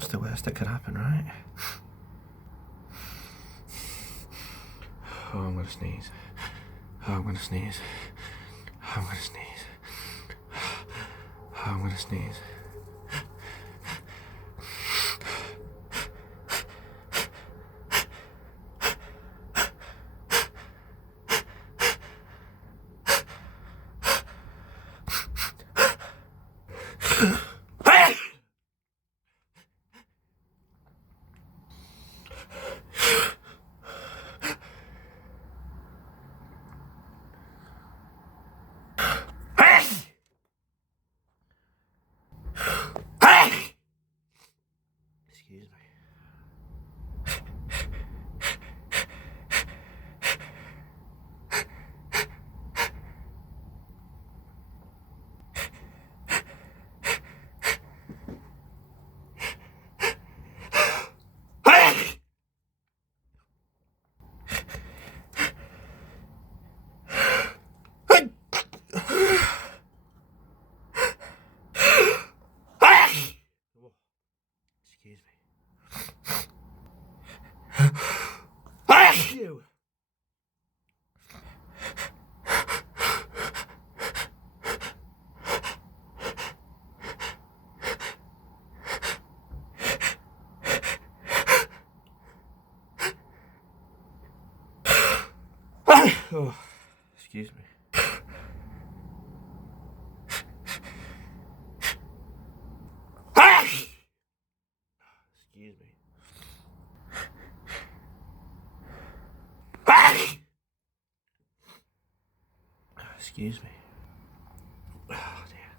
What's the worst that could happen, right? Oh, I'm gonna sneeze. Oh, I'm gonna sneeze. Oh, I'm gonna sneeze. Oh, I'm gonna sneeze. Excuse me. Excuse me. You. Oh, excuse me. Excuse me. Excuse me. Oh dear.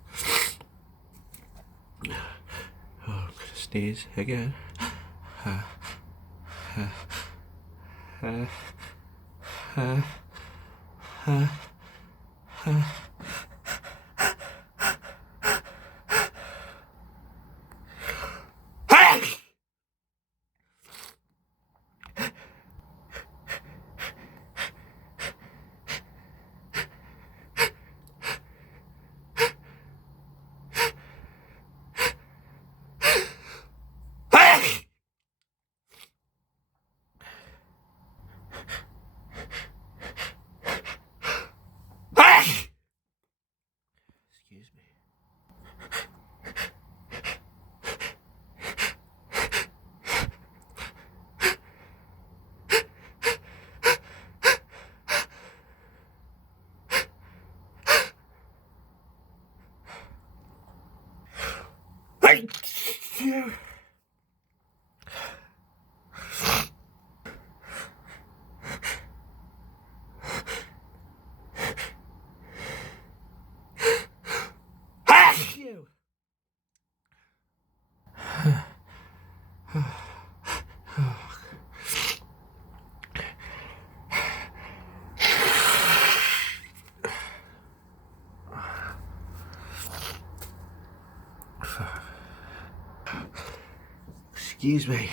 Oh, I'm gonna sneeze again. Excuse me. Thank you. You. Excuse me.